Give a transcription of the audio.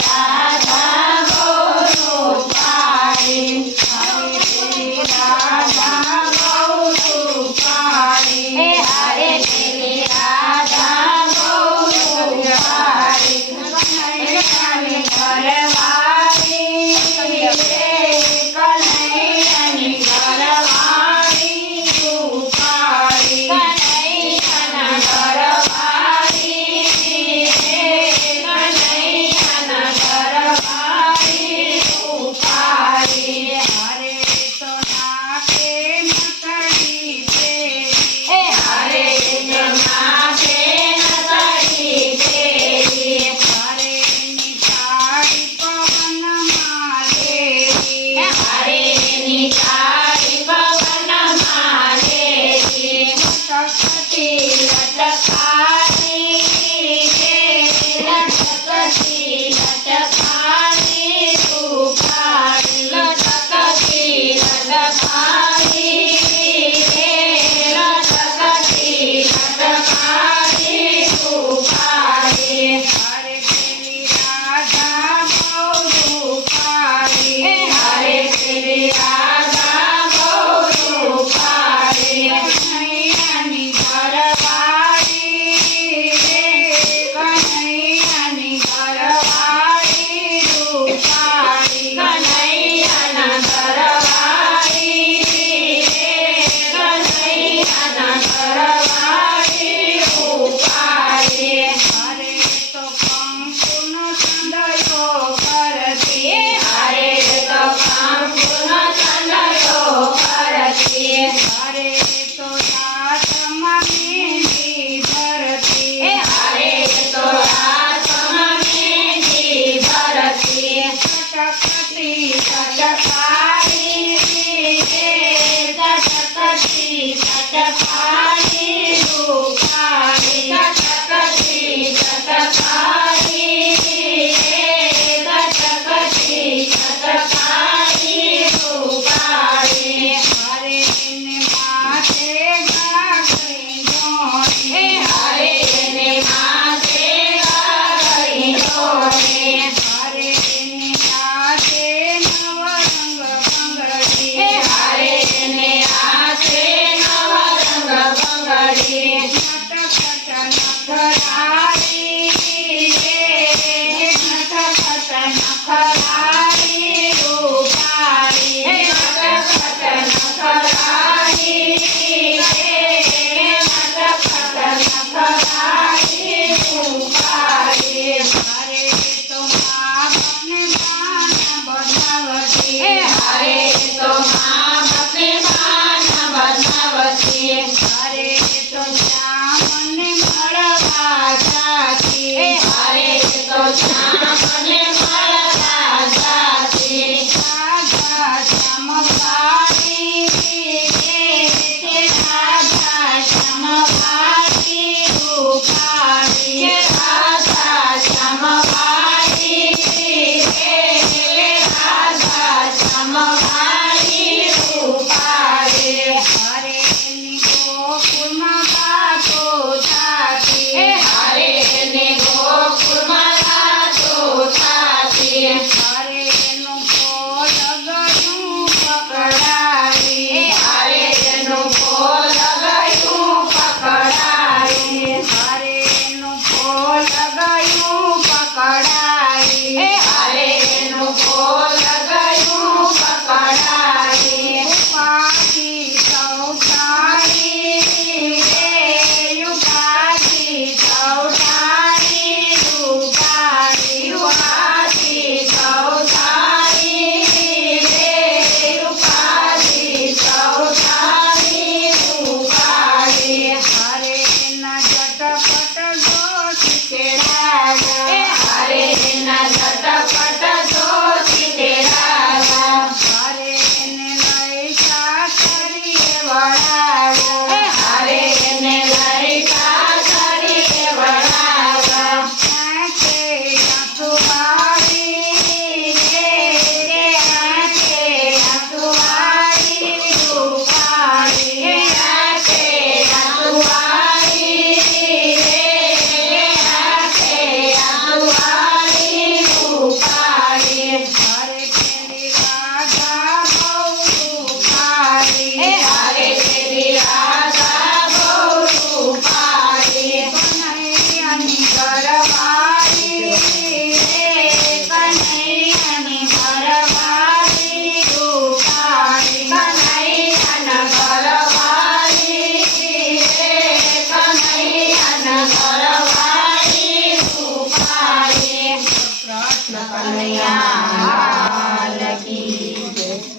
Radha Oh.